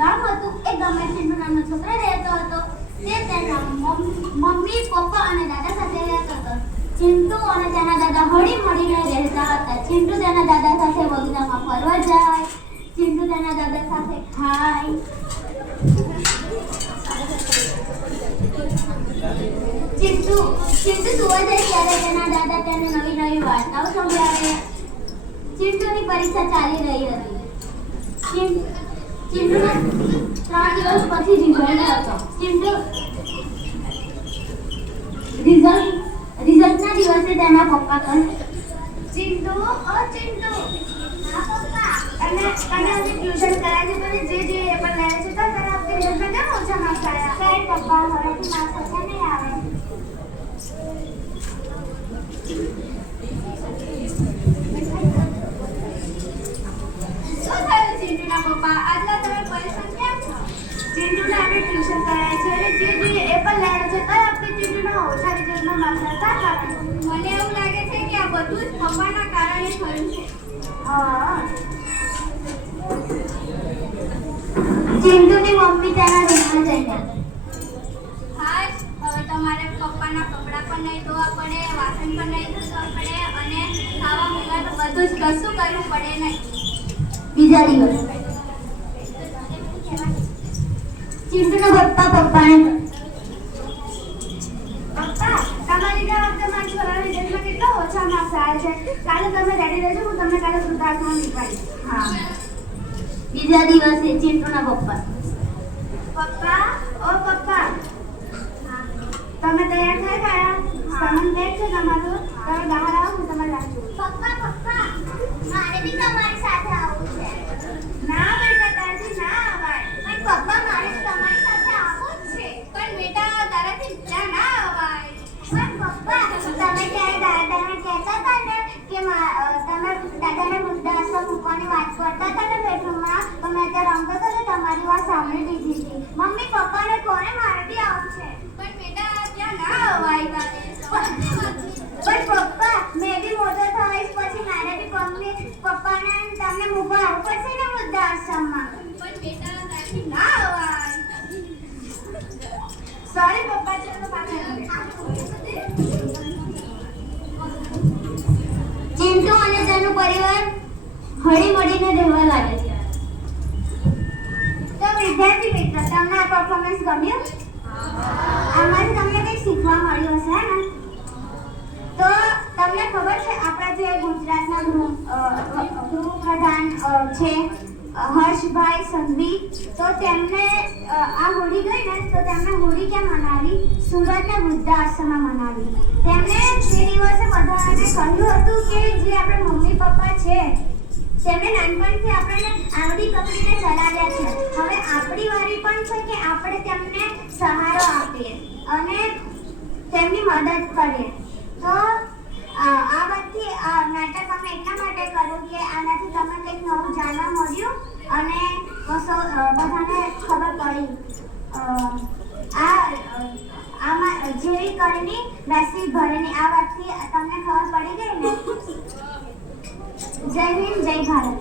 ગામ હતું. એ ગામમાં ચિંટુ નામનો છોકરો રહેતો હતો. તે તેના મમ્મી, પપ્પા અને દાદા સાથે રહેતો હતો. ચિંટુ અને તેના દાદા હળી મળીને રહેતા હતા. ચિંટુ તેના દાદા સાથે બગીચામાં ફરવા જાય. ચિંટુ તેના દાદા સાથે ખાય. ચિંટુ સુવા જાય ત્યારે તેના દાદા તેને નવી નવી વાર્તાઓ સંભળાવે. ચિંટુની પરીક્ષા ચાલી રહી હતી. ચિંટુને 3 દિવસ પછી રિઝલ્ટ હતો. રિઝલ્ટના દિવસે તેના પપ્પા કહે, ચિંટુ, ઓ ચિંટુ, હા પપ્પા, તને આજે ટ્યુશન કરાવી છે, જે એ પણ લે છે, તો તને આપણે રિઝલ્ટમાં કેમ ઓછા માર્ક્સ આવ્યા? કઈ પપ્પા, હવેથી માર્ક્સ ઓછા નહીં આવે. શું થયું ચિંટુના પપ્પા? આજના તમે પરેશાન કેમ છો? ચિંટુને આપણે ટ્યુશન કરાવે છે, અને જે એ પણ લે છે, તો આપણે ચિંટુના ઓછા રિઝલ્ટમાં માર્ક્સ આવતા કારણ. મને એવું લાગે છે કે આ બધું જ પપ્પાના કારણે થયું છે. હા. ચિંટુની મમ્મી તેના રૂમમાં જઈને, હાય, હવે તમારે પપ્પાના કપડાં પણ નહીં ધોવા પડે, વાસણ પણ નહીં ધોવા પડે, અને ખાવા પીવા તો બધું જ કશું કરવું પડે નહીં. બીજા દિવસે ચિંટુના પપ્પાને, પપ્પા, તમારી વખતે મારા છોકરાના રિઝલ્ટમાં કેટલા ઓછા માર્ક્સ આવ્યા છે. કાલે તમે રેડી રહેજો, હું તમને કાલે વૃદ્ધાશ્રમ નીકળીશ. હા. બીજા દિવસે ચિંટુના પપ્પા, પપ્પા, ઓ પપ્પા, તમે તૈયાર થઈ ગયા? સામાન પેક છે તમારું? તમે બહાર આવો, હું તમારે રાખું. પપ્પા, મારે બી તમારી સાથે આવવું છે. ના બેટા, તારથી ના અવાય. પણ પપ્પા, મારે તમારી સાથે આવવું જ છે. પણ બેટા, તારાથી ત્યાં ના અવાય. પણ પપ્પા, તમે ક્યારે દાદાને કહેતા હતા ને કે તમે દાદાને વૃદ્ધાશ્રમ મૂકવાની વાત કરતા હતા ને બેડરૂમમાં, તો મેં ત્યાં રમતો હતો ને તમારી વાત સાંભળી લીધી હતી. મમ્મી, પપ્પાને કોને મારે બી આવું છે. પણ બેટા, ત્યાં ના અવાય તારે. પણ પપ્પા, મેં બી મોટો થઈશ પછી મારે બી પપ્પાને તમને મૂકવા આવવું પડશે ને વૃદ્ધાશ્રમમાં. પણ બેટા, તારથી ના અવાય. સોરી પપ્પા, ચલો પાછા. ચિંટુ અને તેનું પરિવાર હળી મળીને રહેવા લાગે છે. તો વિદ્યાર્થી મિત્રો, તમને આ પરફોર્મન્સ ગમ્યું? આમાંથી તમને કંઈક શીખવા મળ્યું હશે ને? તો તમને ખબર છે આપણા જે ગુજરાતના ગૃહપ્રધાન છે હર્ષભાઈ સંઘવી, તો તેમને આ હોળી ગઈ ને, તો તેમણે હોળી ક્યાં મનાવી? સુરતના વૃદ્ધાશ્રમમાં મનાવી. તેમણે તે દિવસે બધાને કહ્યું હતું કે જે આપણે મમ્મી પપ્પા છે તેમણે નાનપણથી આપણને આવડી પકડીને ચલાવ્યા છે. હવે આપણી વારી પણ છે કે આપણે તેમને સહારો આપીએ અને તેમની મદદ કરીએ. તો આ બધી નાટક અમે એટલા માટે કર્યું કે આનાથી તમને કંઈક નવું જાણવા મળ્યું અને બધાને ખબર પડી. આમાં જેવી કરીને વૈસી ભરેની આ વાતથી તમને ખબર પડી ગઈ ને. જય હિન્દ, જય ભારત.